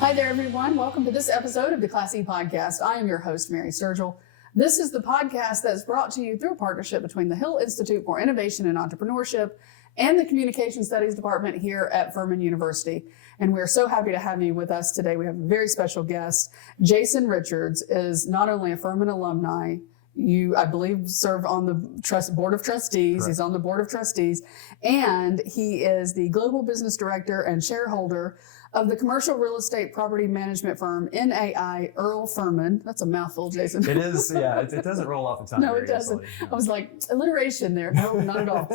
Hi there, everyone. Welcome to this episode of the Class E Podcast. I am your host, Mary Sturgill. This is the podcast that's brought to you through a partnership between the Hill Institute for Innovation and Entrepreneurship and the Communication Studies Department here at Furman University. And we're so happy to have you with us today. We have a very special guest. Jason Richards is not only a Furman alumni, you, I believe, serve on the board of trustees. Correct. He's on the board of trustees, and he is the global business director and shareholder of the commercial real estate property management firm NAI Earle Furman. That's a mouthful, Jason. It is, yeah. It doesn't roll off the tongue. No, very it doesn't. easily, no. I was like, alliteration there. No, not at all.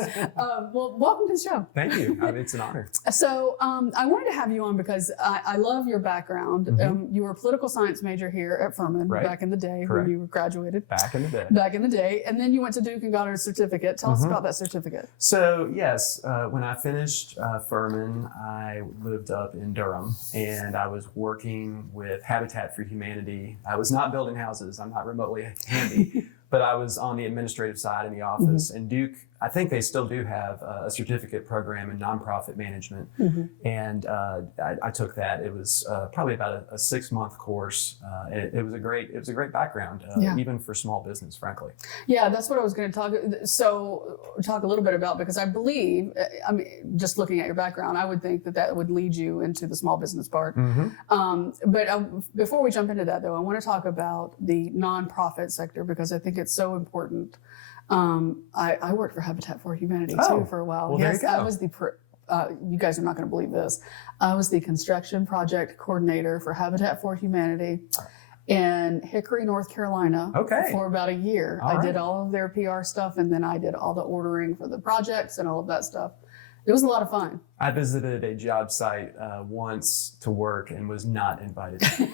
Well, welcome to the show. Thank you. It's an honor. So I wanted to have you on because I love your background. Mm-hmm. You were a political science major here at Furman Right. back in the day Correct. when you graduated. Back in the day. Back in the day. And then you went to Duke and got a certificate. Tell us about that certificate. So, yes, when I finished Furman, I lived up in Durham, and I was working with Habitat for Humanity. I was not building houses. I'm not remotely handy, but I was on the administrative side in the office. And Duke, I think they still do have a certificate program in nonprofit management. And I took that. It was probably about a 6-month course. And it was a great background, even for small business, frankly. Yeah, that's what I was going to talk a little bit about, because I believe, I mean, just looking at your background, I would think that would lead you into the small business part. But before we jump into that, though, I want to talk about the nonprofit sector, because I think it's so important. I worked for Habitat for Humanity too for a while. Well, there you go. I was you guys are not going to believe this. I was the construction project coordinator for Habitat for Humanity in Hickory, North Carolina for about a year. I did all of their PR stuff, and then I did all the ordering for the projects and all of that stuff. It was a lot of fun. I visited a job site once to work and was not invited. So.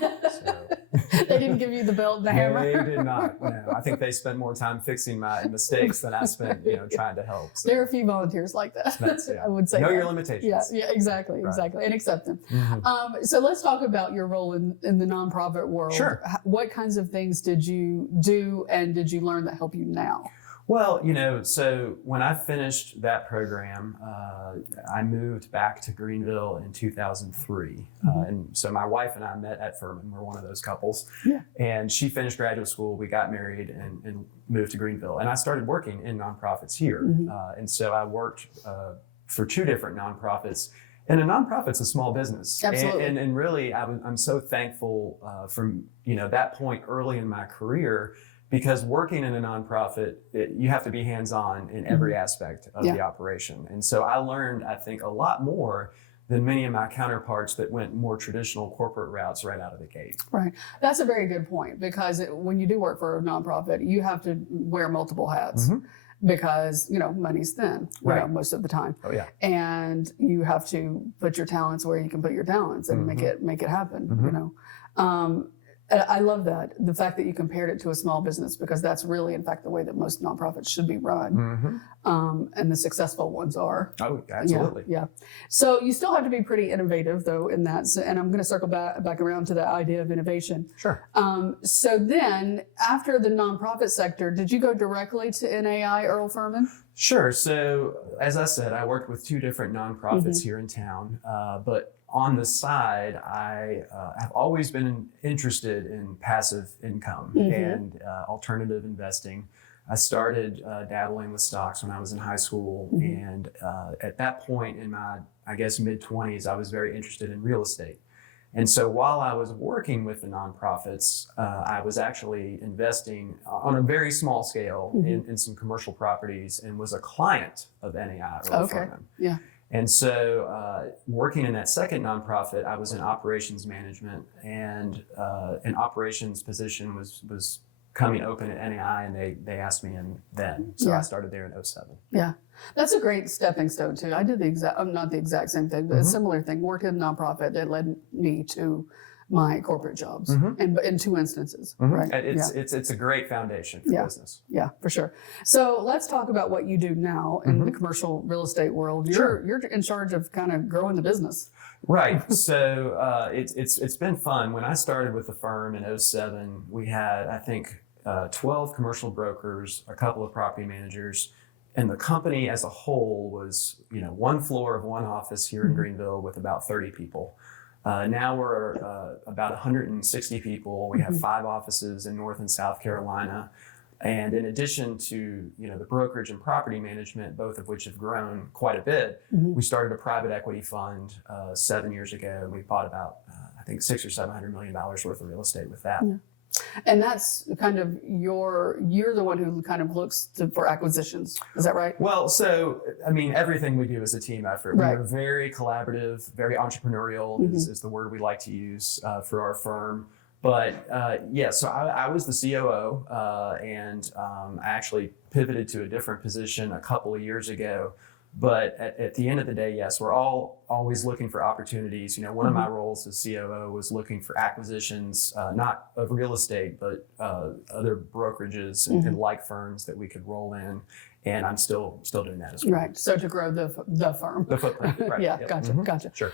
They didn't give you the belt and the hammer? They did not. No. I think they spent more time fixing my mistakes than I spent, trying to help. So. There are a few volunteers like that. I would say. Know your limitations. Yeah, exactly, and accept them. So let's talk about your role in the nonprofit world. Sure. What kinds of things did you do, and did you learn that help you now? Well, so when I finished that program, I moved back to Greenville in 2003. And so my wife and I met at Furman. We're one of those couples. Yeah. And she finished graduate school. We got married and moved to Greenville. And I started working in nonprofits here. And so I worked for 2 different nonprofits. And a nonprofit's a small business. Absolutely. And really, I'm so thankful from that point early in my career, because working in a nonprofit, you have to be hands-on in every aspect of the operation. And so I learned, I think, a lot more than many of my counterparts that went more traditional corporate routes right out of the gate. Right. That's a very good point, because when you do work for a nonprofit, you have to wear multiple hats. Because, money's thin most of the time. Oh, yeah. And you have to put your talents where you can put your talents and make it happen, I love that, the fact that you compared it to a small business, because that's really, in fact, the way that most nonprofits should be run. And the successful ones are. Oh, absolutely. Yeah. So you still have to be pretty innovative, though, in that. And I'm going to circle back around to the idea of innovation. Sure. So then, after the nonprofit sector, did you go directly to NAI Earle Furman? Sure. So, as I said, I worked with 2 different nonprofits here in town, but on the side, I have always been interested in passive income and alternative investing. I started dabbling with stocks when I was in high school, and at that point in my, mid-20s, I was very interested in real estate. And so while I was working with the nonprofits, I was actually investing on a very small scale in some commercial properties, and was a client of NAI Earle Furman. Yeah. And so working in that second nonprofit, I was in operations management, and an operations position was coming open at NAI, and they asked me in then. So I started there in 2007. Yeah. That's a great stepping stone too. I did not the exact same thing, but a similar thing. Worked in a nonprofit that led me to my corporate jobs, and in 2 instances, right? It's a great foundation for business. Yeah, for sure. So let's talk about what you do now in the commercial real estate world. You're in charge of kind of growing the business. Right. So it's been fun. When I started with the firm in 2007, we had, I think, 12 commercial brokers, a couple of property managers, and the company as a whole was, 1 floor of 1 office here in Greenville with about 30 people. Now we're about 160 people. We have 5 offices in North and South Carolina. And in addition to, the brokerage and property management, both of which have grown quite a bit, we started a private equity fund 7 years ago. We bought about, I think, $600 or $700 million worth of real estate with that. Yeah. And that's kind of you're the one who kind of looks for acquisitions. Is that right? Well, so, everything we do is a team effort. Right. We're very collaborative, very entrepreneurial is the word we like to use for our firm. But so I was the COO and I actually pivoted to a different position a couple of years ago. But at the end of the day, yes, we're always looking for opportunities. One of my roles as COO was looking for acquisitions, not of real estate, but other brokerages and like firms that we could roll in. And I'm still doing that as well. Right. So to grow the firm. The footprint. Right. Yeah. Yep. Gotcha. Sure.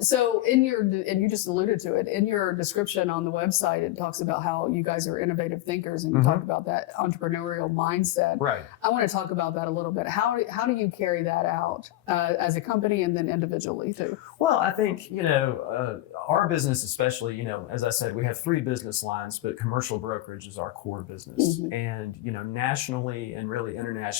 So and you just alluded to it in your description on the website, it talks about how you guys are innovative thinkers and you talk about that entrepreneurial mindset. Right. I want to talk about that a little bit. How do you carry that out as a company and then individually too? Well, I think, our business especially, as I said, we have 3 business lines, but commercial brokerage is our core business. And, nationally and really internationally,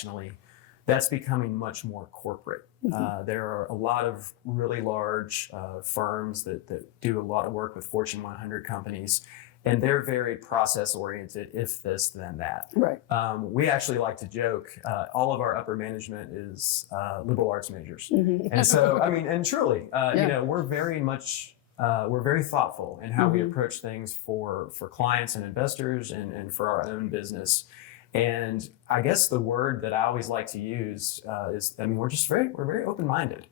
that's becoming much more corporate. There are a lot of really large firms that do a lot of work with Fortune 100 companies, and they're very process oriented, if this, then that. Right. We actually like to joke, all of our upper management is liberal arts majors. And so, and truly, we're very much, we're very thoughtful in how we approach things for clients and investors and for our own business. And I guess the word that I always like to use is, we're very open-minded,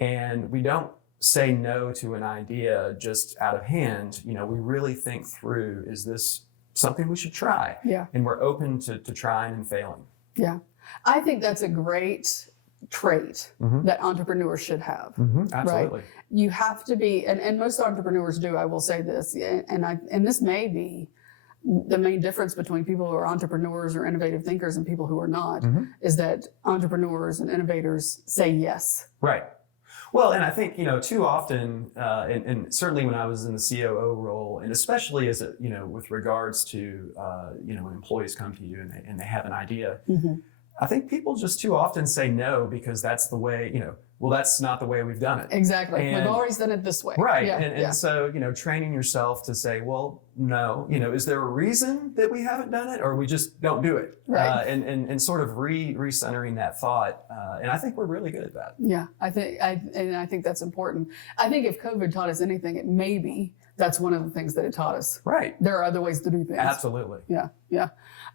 and we don't say no to an idea just out of hand. We really think through, is this something we should try? Yeah. And we're open to trying and failing. Yeah. I think that's a great trait that entrepreneurs should have. Absolutely. Right? You have to be, and most entrepreneurs do, I will say this, and this may be the main difference between people who are entrepreneurs or innovative thinkers and people who are not, is that entrepreneurs and innovators say yes. Right. Well, and I think, too often, and certainly when I was in the COO role, and especially as with regards to, when employees come to you and they have an idea, I think people just too often say no because that's the way, that's not the way we've done it. Exactly. And, we've always done it this way. Right. Yeah. And so, training yourself to say, well, no, is there a reason that we haven't done it or we just don't do it? Right. And sort of recentering that thought. And I think we're really good at that. Yeah, I think that's important. I think if COVID taught us anything, it maybe that's one of the things that it taught us. Right. There are other ways to do things. Absolutely. Yeah.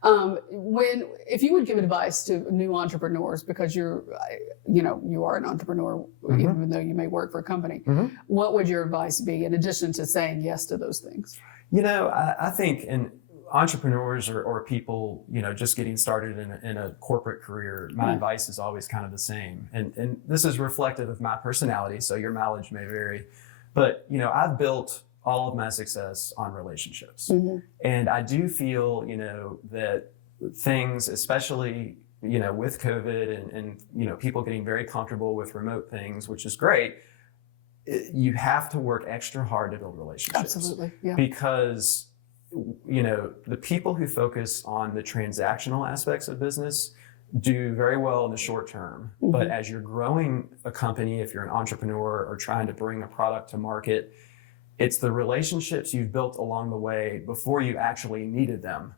If you would give advice to new entrepreneurs, because you are an entrepreneur, even though you may work for a company, what would your advice be in addition to saying yes to those things? I think entrepreneurs or people, just getting started in a corporate career, my advice is always kind of the same. And this is reflective of my personality, so your mileage may vary. But, I've built all of my success on relationships. And I do feel, that things, especially, with COVID and people getting very comfortable with remote things, which is great, you have to work extra hard to build relationships. Absolutely, yeah. Because, the people who focus on the transactional aspects of business do very well in the short term. But as you're growing a company, if you're an entrepreneur or trying to bring a product to market, it's the relationships you've built along the way before you actually needed them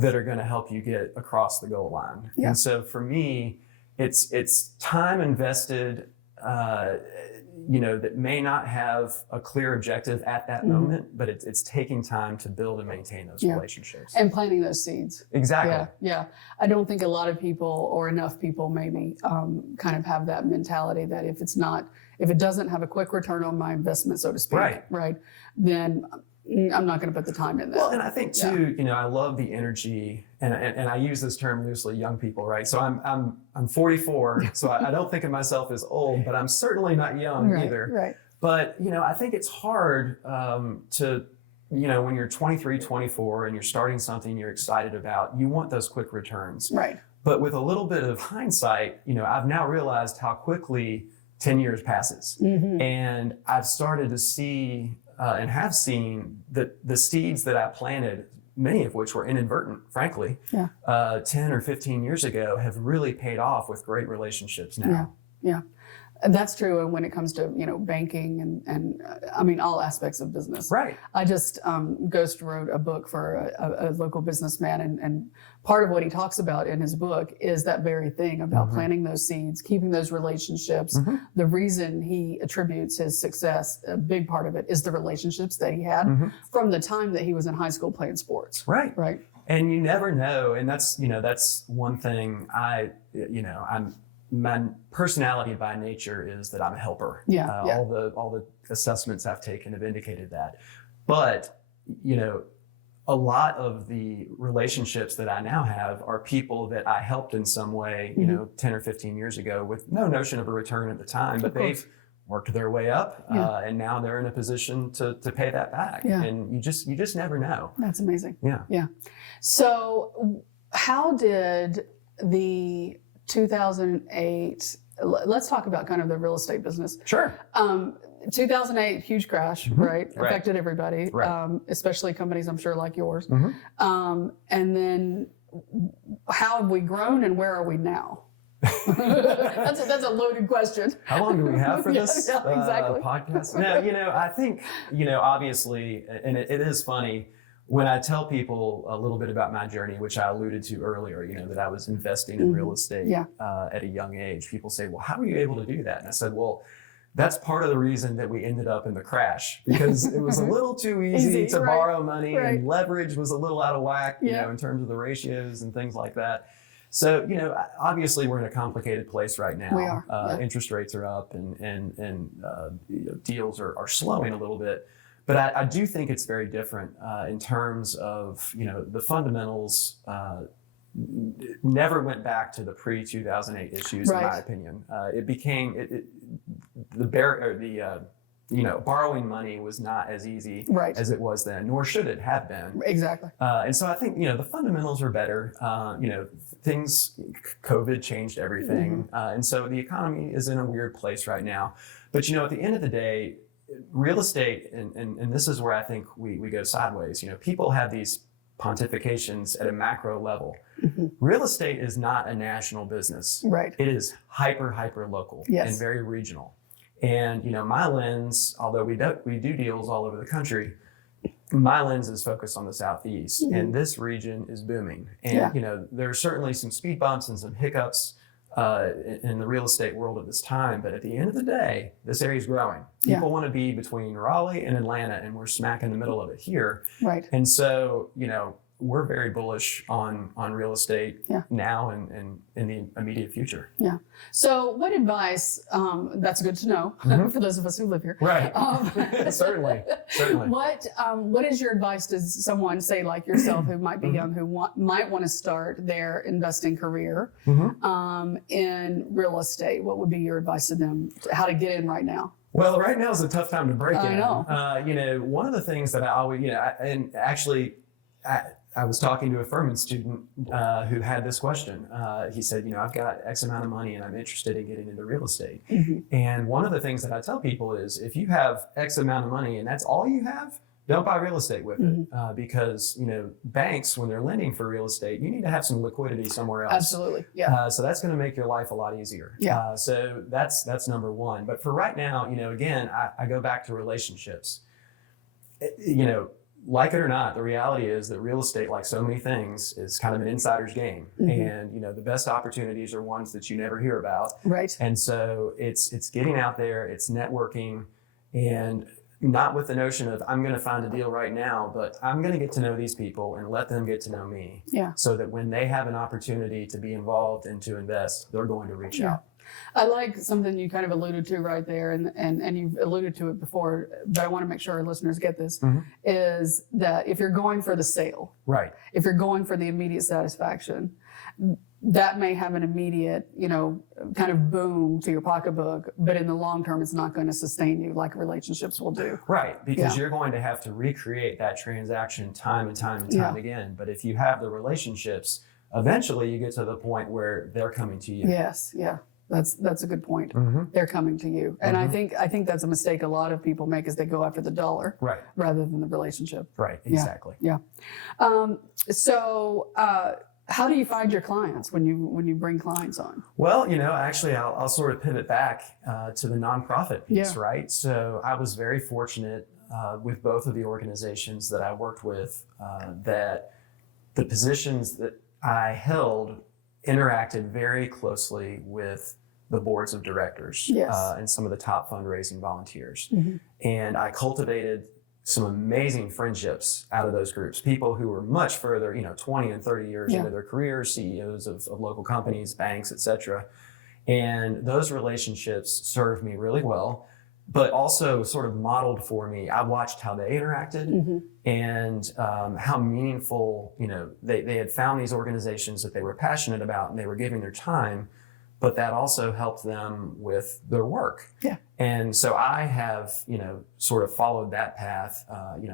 that are going to help you get across the goal line. Yeah. And so for me, it's time invested, that may not have a clear objective at that moment, but it's taking time to build and maintain those relationships. And planting those seeds. Exactly. Yeah. I don't think a lot of people or enough people maybe kind of have that mentality that if it doesn't have a quick return on my investment, so to speak, right, then I'm not going to put the time in there. Well, and I think too, I love the energy, and I use this term loosely, young people, right? So I'm 44, so I don't think of myself as old, but I'm certainly not young either. Right. But, I think it's hard to, when you're 23, 24, and you're starting something you're excited about, you want those quick returns. Right. But with a little bit of hindsight, I've now realized how quickly 10 years passes. And I've started to see and have seen that the seeds that I planted, many of which were inadvertent, frankly, 10 or 15 years ago, have really paid off with great relationships now. Yeah. And that's true when it comes to, banking and I mean, all aspects of business. Right. I just ghost wrote a book for a local businessman, and part of what he talks about in his book is that very thing about planting those seeds, keeping those relationships. The reason he attributes his success, a big part of it, is the relationships that he had from the time that he was in high school playing sports. Right. Right. And you never know. And that's one thing my personality by nature is that I'm a helper. All the assessments I've taken have indicated that. But, a lot of the relationships that I now have are people that I helped in some way, 10 or 15 years ago with no notion of a return at the time, but they've worked their way up and now they're in a position to pay that back. And you just never know. That's amazing. Yeah. So how did the 2008, let's talk about kind of the real estate business. Sure. 2008, huge crash, right? Affected everybody, especially companies, I'm sure, like yours. And then how have we grown and where are we now? That's a loaded question. How long do we have for this exactly. podcast? No, I think, obviously, and it is funny, when I tell people a little bit about my journey, which I alluded to earlier, that I was investing in real estate at a young age, people say, well, how were you able to do that? And I said, well, that's part of the reason that we ended up in the crash, because it was a little too easy to borrow money and leverage was a little out of whack, in terms of the ratios and things like that. So, obviously we're in a complicated place right now. We are. Interest rates are up and deals are slowing a little bit. But I do think it's very different in terms of, the fundamentals never went back to the pre-2008 issues, in my opinion. It became, borrowing money was not as easy as it was then, nor should it have been. Exactly. And so I think, the fundamentals are better. COVID changed everything. And so the economy is in a weird place right now. But, at the end of the day, real estate, and this is where I think we go sideways. People have these pontifications at a macro level. Real estate is not a national business. Right. It is hyper local and very regional. And my lens, although we do deals all over the country, my lens is focused on the Southeast, and this region is booming. And there are certainly some speed bumps and some hiccups in the real estate world at this time. But at the end of the day, this area is growing. People want to be between Raleigh and Atlanta, and we're smack in the middle of it here. Right. And so, we're very bullish on real estate now and in the immediate future. Yeah. So what advice, that's good to know for those of us who live here. Right. Certainly. What is your advice to someone, say like yourself, who might be young, who might want to start their investing career in real estate? What would be your advice to them, how to get in right now? Well, right now is a tough time to break in. I know. One of the things that I always, and actually, I was talking to a Furman student who had this question. He said, I've got X amount of money and I'm interested in getting into real estate. And one of the things that I tell people is, if you have X amount of money and that's all you have, don't buy real estate with it. Because, banks, when they're lending for real estate, you need to have some liquidity somewhere else. Absolutely. Yeah. So that's going to make your life a lot easier. Yeah. So that's number one. But for right now, again, I go back to relationships. Like it or not, the reality is that real estate, like so many things, is kind of an insider's game. And, the best opportunities are ones that you never hear about. Right. And so it's getting out there, it's networking, and not with the notion of I'm going to find a deal right now, but I'm going to get to know these people and let them get to know me. So that when they have an opportunity to be involved and to invest, they're going to reach out. I like something you kind of alluded to right there, and you've alluded to it before, but I want to make sure our listeners get this, is that if you're going for the sale, if you're going for the immediate satisfaction, that may have an immediate, kind of boom to your pocketbook, but in the long term, it's not going to sustain you like relationships will do. Right, because you're going to have to recreate that transaction time and time again. But if you have the relationships, eventually you get to the point where they're coming to you. Yes, yeah. That's a good point. Mm-hmm. They're coming to you, and I think that's a mistake a lot of people make is they go after the dollar Right. rather than the relationship. Right. Exactly. Yeah. So how do you find your clients when you bring clients on? Well, actually, I'll sort of pivot back to the nonprofit piece, Yeah. right? So I was very fortunate with both of the organizations that I worked with that the positions that I held interacted very closely with the boards of directors Yes. And some of the top fundraising volunteers. Mm-hmm. And I cultivated some amazing friendships out of those groups, people who were much further, 20 and 30 years Yeah. into their careers, CEOs of local companies, banks, et cetera. And those relationships served me really well, but also sort of modeled for me. I watched how they interacted Mm-hmm. and how meaningful, they had found these organizations that they were passionate about and they were giving their time, but that also helped them with their work. Yeah. And so I have, sort of followed that path.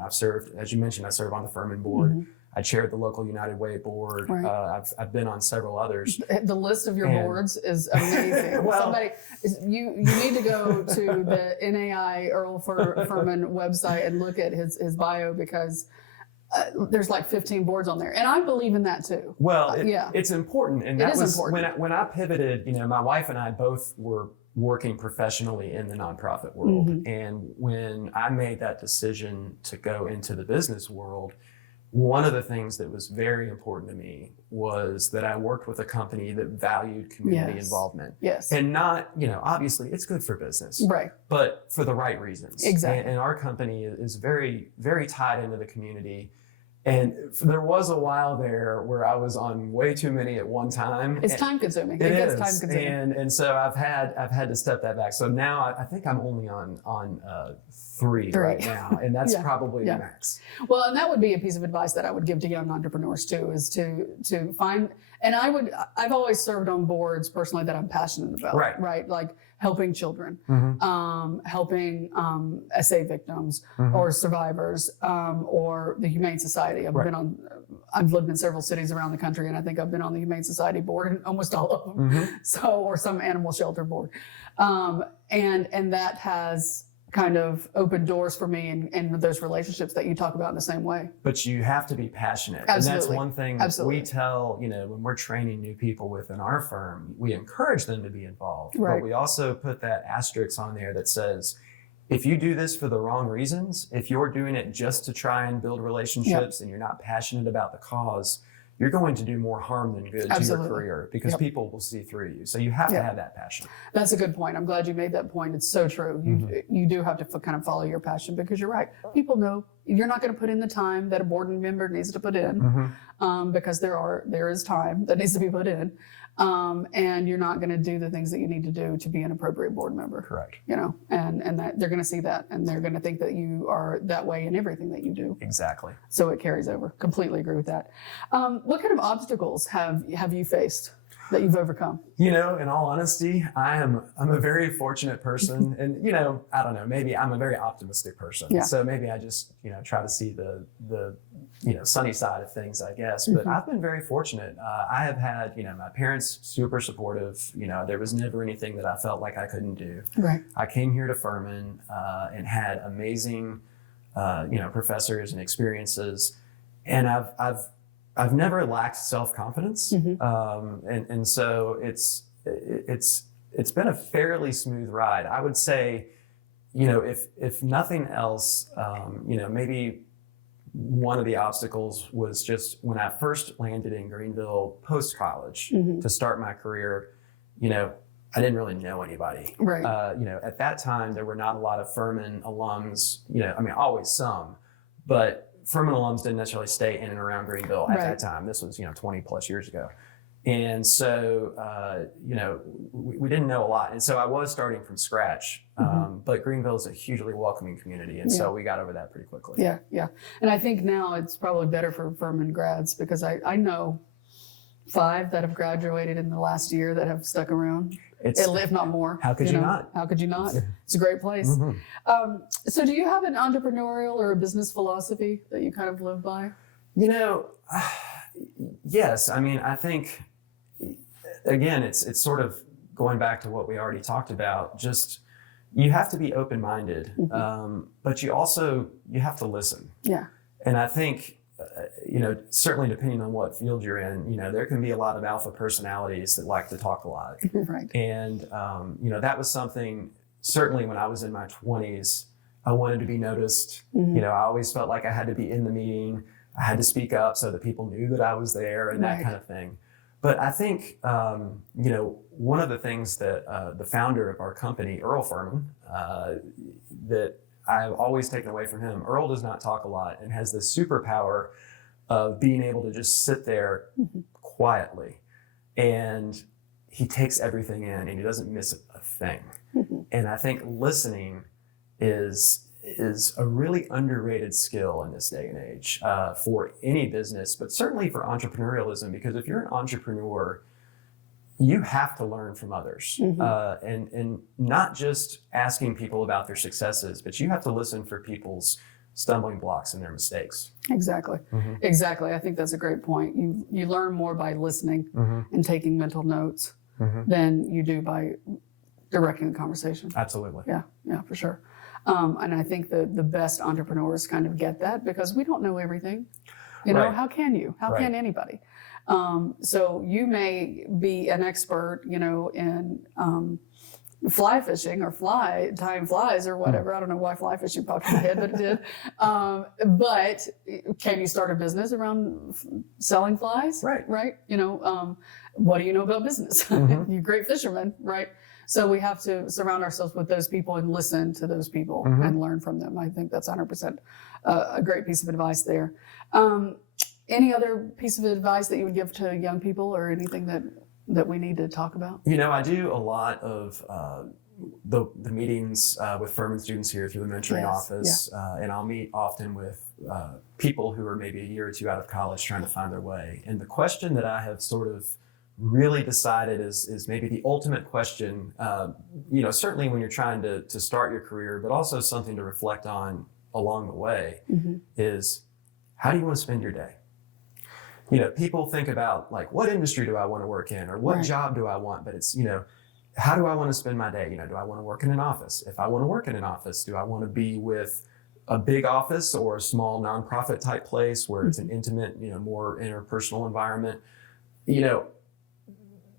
I've served, as you mentioned, I serve on the Furman board. Mm-hmm. I chaired the local United Way board. Right. I've been on several others. The list of your And- boards is amazing. Well- You need to go to the NAI Earle Furman website and look at his bio because there's like 15 boards on there, and I believe in that too. Well, yeah. it's important, and It that is was important. when I pivoted. My wife and I both were working professionally in the nonprofit world, Mm-hmm. and when I made that decision to go into the business world, one of the things that was very important to me was that I worked with a company that valued community Yes. involvement, Yes. and not, obviously it's good for business, Right. but for the right reasons. Exactly. And our company is very, very tied into the community. And there was a while there where I was on way too many at one time. It's And time consuming. It gets is. time consuming. And so I've had to step that back. So now I think I'm only on three right now, and that's Yeah. probably Yeah. the max. Well, and that would be a piece of advice that I would give to young entrepreneurs too, is to find, and I've always served on boards personally that I'm passionate about, Right. Like helping children, helping SA victims Mhm. or survivors, or the Humane Society. I've lived in several cities around the country, and I think I've been on the Humane Society board in almost all of them. Mhm. Or some animal shelter board. And that has kind of opened doors for me and those relationships that you talk about in the same way. But you have to be passionate. Absolutely. And that's one thing Absolutely. we tell, when we're training new people within our firm, we encourage them to be involved. Right. But we also put that asterisk on there that says, if you do this for the wrong reasons, if you're doing it just to try and build relationships and you're not passionate about the cause, you're going to do more harm than good Absolutely. to your career because Yep. people will see through you. So you have to Yep. have that passion. That's a good point. I'm glad you made that point. It's so true. You do have to kind of follow your passion because you're right. People know you're not going to put in the time that a board member needs to put in because there is time that needs to be put in. And you're not going to do the things that you need to do to be an appropriate board member. Correct. And that they're going to see that, and they're going to think that you are that way in everything that you do. Exactly. So it carries over. Completely agree with that. What kind of obstacles have you faced that you've overcome? In all honesty, I'm a very fortunate person, and I don't know, maybe I'm a very optimistic person. Yeah. So maybe I just try to see the sunny side of things, I guess. But I've been very fortunate. I have had my parents super supportive. There was never anything that I felt like I couldn't do. Right. I came here to Furman and had amazing professors and experiences, and I've never lacked self-confidence. And so it's been a fairly smooth ride. I would say, if nothing else, maybe one of the obstacles was just when I first landed in Greenville post-college to start my career, I didn't really know anybody. Right. At that time, there were not a lot of Furman alums, always some, but Furman alums didn't necessarily stay in and around Greenville at that time. This was, 20 plus years ago. And so, we didn't know a lot. And so I was starting from scratch, but Greenville is a hugely welcoming community. And so we got over that pretty quickly. Yeah. Yeah. And I think now it's probably better for Furman grads because I know 5 that have graduated in the last year that have stuck around. If not more. How could you not? How could you not? It's a great place. So do you have an entrepreneurial or a business philosophy that you kind of live by? Yes. I think, again, it's sort of going back to what we already talked about, just you have to be open-minded, but you have to listen. Yeah. And I think, certainly depending on what field you're in, there can be a lot of alpha personalities that like to talk a lot. Right. And, that was something, certainly when I was in my 20s, I wanted to be noticed. I always felt like I had to be in the meeting. I had to speak up so that people knew that I was there and that kind of thing. But I think, one of the things that the founder of our company, Earle Furman, that I've always taken away from him, Earle does not talk a lot and has this superpower of being able to just sit there quietly. And he takes everything in and he doesn't miss a thing. And I think listening is a really underrated skill in this day and age for any business, but certainly for entrepreneurialism, because if you're an entrepreneur, you have to learn from others and not just asking people about their successes, but you have to listen for people's stumbling blocks and their mistakes. Exactly. Exactly. I think that's a great point. You learn more by listening and taking mental notes than you do by directing the conversation. Absolutely. Yeah, for sure. And I think the best entrepreneurs kind of get that because we don't know everything. How can you? How can anybody? So you may be an expert, in fly fishing or tying flies or whatever. I don't know why fly fishing popped in my head, but it did. But can you start a business around selling flies? Right. Right. What do you know about business? You're a great fisherman, right? So we have to surround ourselves with those people and listen to those people and learn from them. I think that's 100% a great piece of advice there. Any other piece of advice that you would give to young people or anything that we need to talk about? I do a lot of the meetings with Furman students here through the mentoring office, and I'll meet often with people who are maybe a year or two out of college trying to find their way. And the question that I have sort of really decided is maybe the ultimate question, certainly when you're trying to start your career, but also something to reflect on along the way, is how do you want to spend your day? People think about like, what industry do I want to work in or what job do I want? But it's, how do I want to spend my day? Do I want to work in an office? If I want to work in an office, do I want to be with a big office or a small nonprofit type place where it's an intimate, more interpersonal environment?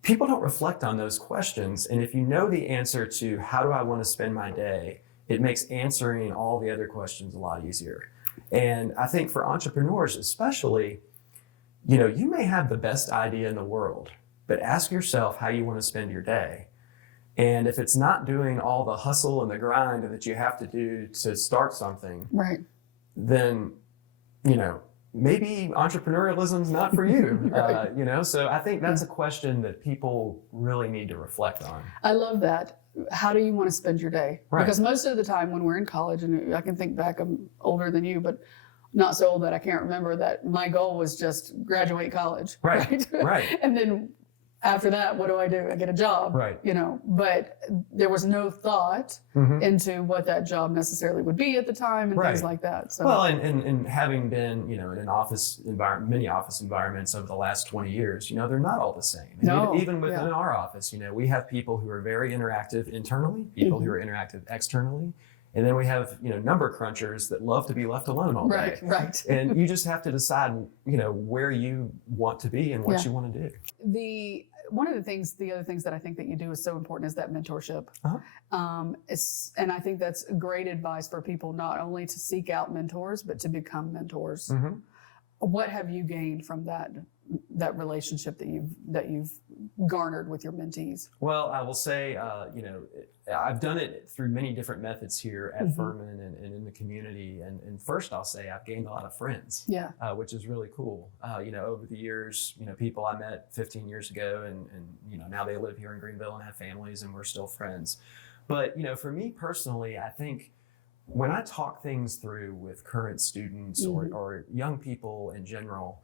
People don't reflect on those questions. And if you know the answer to how do I want to spend my day, it makes answering all the other questions a lot easier. And I think for entrepreneurs especially, you may have the best idea in the world, but ask yourself how you want to spend your day. And if it's not doing all the hustle and the grind that you have to do to start something, then, maybe entrepreneurialism's not for you, So I think that's a question that people really need to reflect on. I love that. How do you want to spend your day? Right. Because most of the time when we're in college, and I can think back, I'm older than you, but not so old that I can't remember that my goal was just graduate college. Right. And then after that, what do? I get a job. Right. But there was no thought into what that job necessarily would be at the time and things like that. So well, and having been, in an office environment, many office environments over the last 20 years, they're not all the same. And no. Even within our office, we have people who are very interactive internally, people who are interactive externally. And then we have, number crunchers that love to be left alone all day. Right. And you just have to decide, where you want to be and what you want to do. The other things that I think that you do is so important is that mentorship. And I think that's great advice for people not only to seek out mentors, but to become mentors. What have you gained from that relationship that you've garnered with your mentees? Well, I will say, I've done it through many different methods here at Furman and in the community. And first I'll say I've gained a lot of friends, which is really cool. Over the years, people I met 15 years ago and now they live here in Greenville and have families and we're still friends. But, for me personally, I think when I talk things through with current students or young people in general,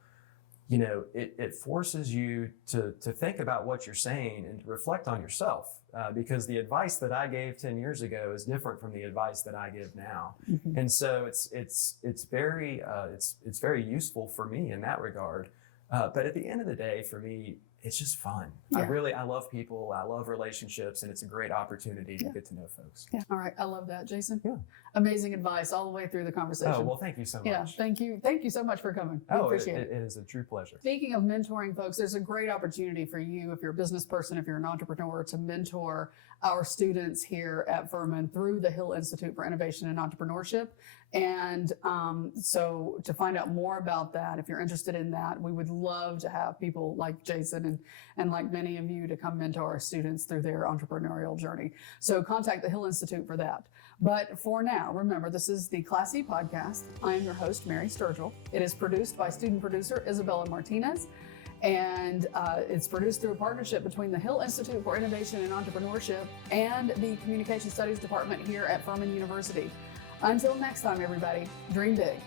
it forces you to think about what you're saying and to reflect on yourself. Because the advice that I gave 10 years ago is different from the advice that I give now. And so it's very useful for me in that regard. But at the end of the day, for me, it's just fun. Yeah. I love people. I love relationships, and it's a great opportunity to get to know folks. Yeah. All right. I love that, Jason. Yeah. Amazing advice all the way through the conversation. Oh, well, thank you so much. Yeah. Thank you. Thank you so much for coming. We appreciate it. It is a true pleasure. Speaking of mentoring folks, there's a great opportunity for you, if you're a business person, if you're an entrepreneur, to mentor our students here at Furman through the Hill Institute for Innovation and Entrepreneurship. And so to find out more about that, if you're interested in that, we would love to have people like Jason and like many of you to come mentor our students through their entrepreneurial journey. So contact the Hill Institute for that. But for now, remember, this is the Class E podcast. I am your host, Mary Sturgill. It is produced by student producer Isabella Martinez. And it's produced through a partnership between the Hill Institute for Innovation and Entrepreneurship and the Communication Studies Department here at Furman University. Until next time, everybody, dream big.